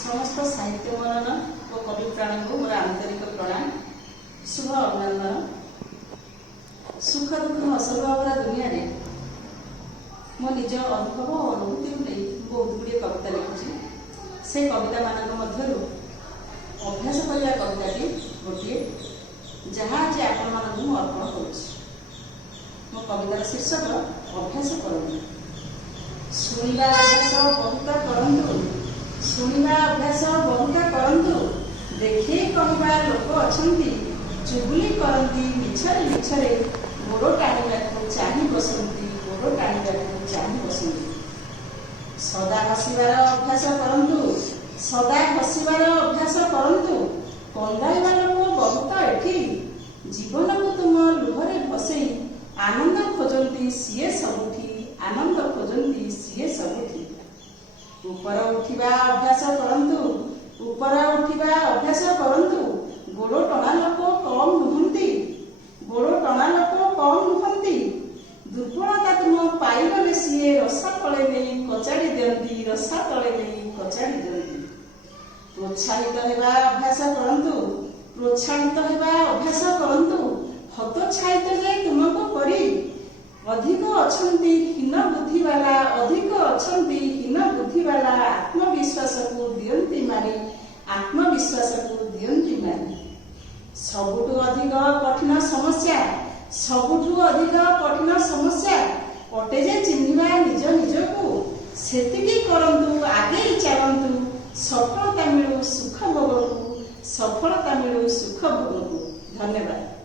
समस्त साहित्य मनन और कवि प्राण को मोर आंतरिक प्रणाम शुभ अभिनंदन। सुख दुख हसल भरा दुनिया रे मो निज अनुभव और अनुभूति को नहीं बहुत गुड़िया कविता लिखुची। से कविता मान मध्य अभ्यास करने कविताटी गोटे जहाँ आज आपण मानू अर्पण करुँच। मो कवितार शीर्षक अभ्यास करंतु। शुणिबा अभ्यास बहुत करंतु, शुणिबा अभ्यास बहुत करंतु। देखी कहवा लोक अछंती, चुगली करंती मिछरे मिछरे। गोड़ टाणिबाकू चाहि बसंती, गोड़ टाणिबाकू चाहि बसंती। सदा हसिबार अभ्यास करंतु, सदा हसिबार अभ्यास करंतु। कंदाइबा लोक बहुत एठी, जीवन को तुम लुहरे भसई। आनंद खोजती सीए सबुठी, आनंद खोजती सीए सबुठी। ऊपर उठिबा अभ्यास करंतु, ऊपर उठिबा अभ्यास करंतु। गोड़ टणा लोक कम नुहंती, गोड़ टणा लोक कम नुहंती। दुर्बलता तुम पाइबले सीए रसा तले नहीं कचाड़ी दियंती, रसा तले नहीं कचाड़ी दियंती। प्रोत्साहित हेबा अभ्यास करंतु, प्रोत्साहित हेबा अभ्यास करंतु। हतोत्साहित जे तुमको करी। अधिक अछंती हीन बुद्धि वाला, अधिक अछंती हीन बुद्धि वाला। आत्मविश्वास को दियंती मारी, आत्मविश्वास को दियंती मारी। सबुठु अधिक कठिन समस्या, सबुठु अधिक कठिन समस्या अटे जे चिन्हिबा निज निजको। सेतिकी करंतु, आगे चलंतु। सफलता मिलू सुख भोगकू, सफलता मिलू सुख भोगकू। धन्यवाद।